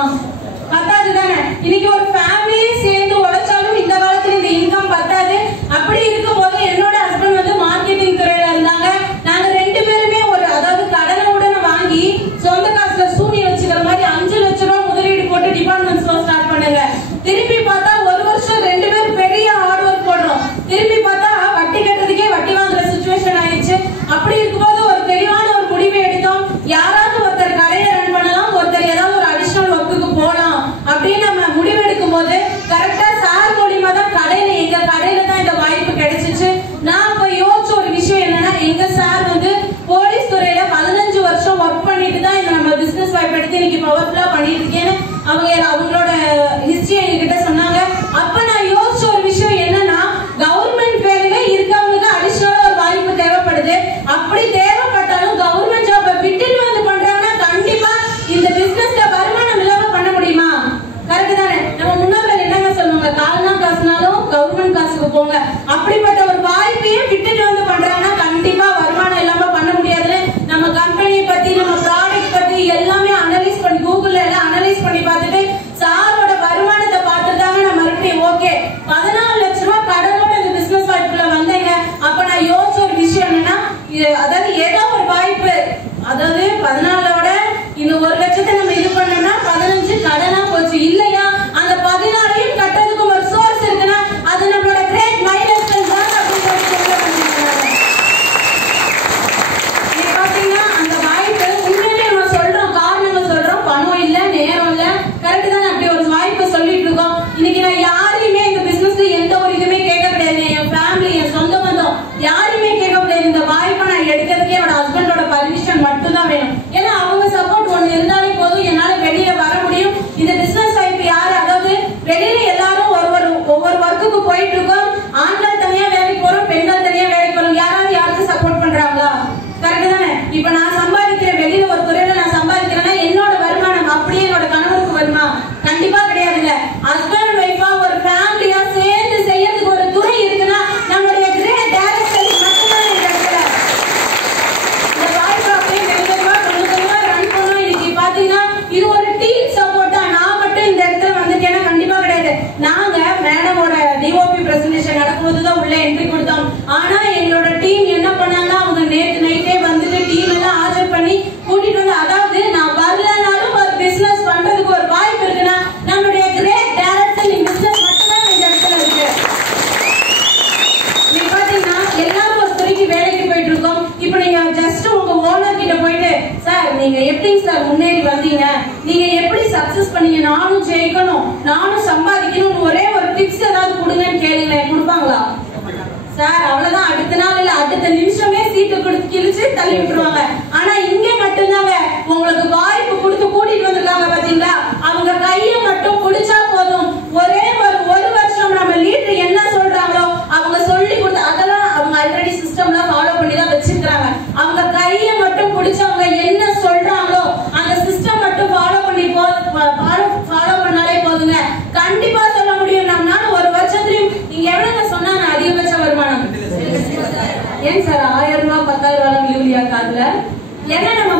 முடியுமா? பத்தாது தானே. இன்னைக்கு ஒரு ஃபேமிலியே சேர்ந்து உழைச்சாலும் இந்த காலத்துல இந்த இன்கம் பத்தாது. அப்படி இருக்கும் போது என்னோட ஹஸ்பண்ட் வந்து மார்க்கெட்டிங் துறையில இருந்தாங்க. நாங்க 2 பேருமே அதாவது கடனை உடனே வாங்கி சொந்த காசுல சூனி வச்சுக்கிற மாதிரி 5 லட்சம் ரூபாய் முதலீடு போட்டு டிபார்ட்மெண்ட் ஸ்டோர் ஸ்டார்ட் பண்ணுங்க. திருப்பி பார்த்தா ஒரு வருஷம் 2 பேரும் பெரிய ஹார்ட் ஒர்க் போடுறோம். திருப்பி பார்த்தா வட்டி கட்டுறதுக்கே வட்டி வாங்குற சிச்சுவேஷன் ஆயிடுச்சு. அப்படி இருக்கும்போது ஒரு தெளிவான ஒரு முடிவை எடுத்தோம். யாராவது ஒருத்தர் கடையை ரன் பண்ணலாம், ஒருத்தர் ஏதாவது ஒரு அடிஷனல் ஒர்க்குக்கு போகலாம் அப்படின்னு நம்ம முடிவெடுக்கும் போது கரெக்டா சார் மூலியமா தான் எங்க கடையில தான் இந்த வாய்ப்பு கிடைச்சிச்சு. நான் இப்ப யோசிச்ச ஒரு விஷயம் என்னன்னா, எங்க சார் வந்து போலீஸ் துறையில 15 வருஷம் ஒர்க் பண்ணிட்டு தான் இந்த நம்ம பிசினஸ் வாய்ப்பு எடுத்து இன்னைக்கு பவர்ஃபுல்லா பண்ணிட்டு இருக்கேன்னு அவங்களோட ஹிஸ்டரி எங்ககிட்ட சொன்னாங்க. அப்ப நான் யோசிச்ச ஒரு விஷயம் என்னன்னா, கவர்மெண்ட் வேலையில இருக்கவங்களுக்கு அடிஷனலா ஒரு வாய்ப்பு தேவைப்படுது. அப்படி தேவைப்பட்டாலும் கவர்மெண்ட் ஜாபை விட்டுட்டு வந்து பண்றாங்கன்னா கண்டிப்பா இந்த பிசினஸ்ல வருமானம் இல்லாம பண்ண முடியுமா? கரெக்ட் தானே? நம்ம முன்னோர்கள் என்னங்க சொல்லுவாங்க, கால்னா காசுனாலும் கவர்மெண்ட் காசுக்கு போங்க. அப்படிப்பட்ட ஒரு வாய்ப்பையும் விட்டுட்டு வந்து பண்றாங்கன்னா கண்டிப்பா வருமானம் இல்லாம பண்ண முடியாதுன்னு நம்ம கம்பெனியை பத்தி நம்ம ப்ராடக்ட் பத்தி எல்லாமே அனலைஸ் பண்ணி கூகுள்ல எல்லாம் அனலைஸ் பண்ணி பார்த்துட்டு சாரோட வருமானத்தை பார்த்துட்டாங்க. நான் மறுபடியும் ஓகே 14 லட்சம் ரூபாய் கடனோட இந்த பிசினஸ் வாய்ப்புல வந்தேங்க. அப்ப நான் யோசிச்ச ஒரு விஷயம் என்னன்னா, அதாவது ஏதோ ஒரு வாய்ப்பு, அதாவது 14ஓட இந்த 1 லட்சத்தை நம்ம இது பண்ணோம்னா 15 கடனா போச்சு இல்லையா? அந்த 14ஐயும் கட்டதுக்கு ஒரு சோர்ஸ் இருக்குன்னா அது நம்மளோட கிரேட் மைல்ஸ்டோன் தான் அப்படின்னு பாத்தீங்கன்னா அந்த வாய்ப்பு உண்மையிலே நம்ம சொல்றோம், காரணங்கள் சொல்றோம், பணம் இல்ல நேரம் இல்ல, கரெக்ட் தானே? அப்படி ஒரு வாய்ப்பு சொல்லிட்டு இருக்கோம். இன்னைக்கு நான் யாரையுமே இந்த பிசினஸ்ல எந்த ஒரு இதுவுமே கேட்க கிடையாது. என் ஃபேமிலி, என் சொந்த பந்தம் யாருமே கேட்க முடியாது. இந்த வாய்ப்பை நான் எடுக்கிறதுக்கே என்னோட ஹஸ்பண்டோட பர்மிஷன் மட்டும் தான் வேணும். ஏன்னா அவங்க சப்போர்ட் ஒண்ணு இருந்தாலே போதும், என்னால வெளியில வர முடியும். இந்த பிசினஸ் வாய்ப்பு யாரு, அதாவது வெளியில எல்லாரும் ஒவ்வொரு ஒர்க்குக்கு போயிட்டு இருக்கோம். ஆண்கள் தனியா வேலைக்கு போறோம், பெண்கள் தனியா வேலைக்கு போறோம். யாராவது யாருக்கு சப்போர்ட் பண்றாங்களா? கரெக்ட் தானே? இப்ப நான் சம்பாதிக்கிறேன், வெளியில ஒரு துறையில நான் சம்பாதிக்கிறேன்னா என்னோட வருமானம் அப்படியே என்னோட கணவருக்கு வருமா? கண்டிப்பா கிடையாதுங்க. ஹஸ்பண்ட் வைஃபா ஒரு ஃபேமிலியா சேர்ந்து செய்யறதுக்கு ஒரு துறை இருக்குன்னா நம்மளுடைய கிரேட் டைரக்டர் மட்டும்தான் இந்த இடத்துல இந்த வாய்ப்பு அப்படியே மெதுவா கொஞ்சமா ரன் பண்ணோம். இன்னைக்கு பாத்தீங்கன்னா இது ஒரு டீம் சப்போர்ட் தான். நான் மட்டும் இந்த இடத்துல வந்துட்டேன்னா கண்டிப்பா கிடையாது. நாங்க மேடமோட டிஓபி பிரசன்டேஷன் நடக்கும்போதுதான் உள்ள என்ட்ரி கொடுத்தோம். ஆனா எங்களோட டீம் என்ன பண்ணாங்க, அவங்க நேத்து நைட்டே வந்துட்டு டீம் எல்லாம் ஆர்டர் பண்ணி கூட்டிட்டு வந்து, அதாவது நான் வரலனாலும் ஒரு பிசினஸ் பண்றதுக்கு ஒரு வாய்ப்பு இருக்குன்னா நம்மளுடைய கிரேட் டைரக்டர் இன் பிசினஸ் மட்டும்தான் இந்த இடத்துல இருக்கு. நீங்க பாத்தீங்கன்னா எல்லாரும் ஒரு துறைக்கு வேலைக்கு போயிட்டு இருக்கோம். இப்ப நீங்க ஜஸ்ட் உங்க ஓனர் கிட்ட போயிட்டு, சார் நீங்க எப்படி சார் முன்னேறி வந்தீங்க, நீங்க எப்படி சக்சஸ் பண்ணீங்க, நானும் ஜெயிக்கணும், நானும் சம்பாதிக்கணும், ஒரே ஒரு டிப்ஸ் ஏதாவது கொடுங்கன்னு கேளுங்களேன், கொடுப்பாங்களா? சார் அவ்வளவுதான், அடுத்த நாள் இல்ல அடுத்த நிமிஷமே சீட்டு கொடுத்து கிழிச்சு தள்ளி விட்டுருவாங்க. ஆனா இங்க மட்டும்தாங்க உங்களுக்கு வாய்ப்பு கொடுத்து கூட்டிட்டு வந்திருக்காங்க பாத்தீங்களா? அவங்க கைய மட்டும் பிடிச்சா போதும், ஒரே ஒரு வருஷம் நம்ம லீடர் என்ன சொல்றாங்களோ அவங்க சொல்லி கொடுத்து அதெல்லாம் அவங்க ஆல்ரெடி சிஸ்டம்ல ஃபாலோ பண்ணி தான் வச்சிருக்காங்க. அவங்க கைய மட்டும் பிடிச்சவங்க என்ன சொல்றாங்களோ அந்த சிஸ்டம் மட்டும் ஃபாலோ பண்ணாலே போதுங்க. கண்டிப்பா சொல்ல முடியும் நம்மளால ஒரு வருஷத்துலயும். நீங்க எவ்வளவு சொன்னாங்க அதிகபட்ச வருமானம்? ஏன் சார் 1000 ரூபாய் 10,000 ரூபாய் விழுவியா காதுல? ஏன்னா நம்ம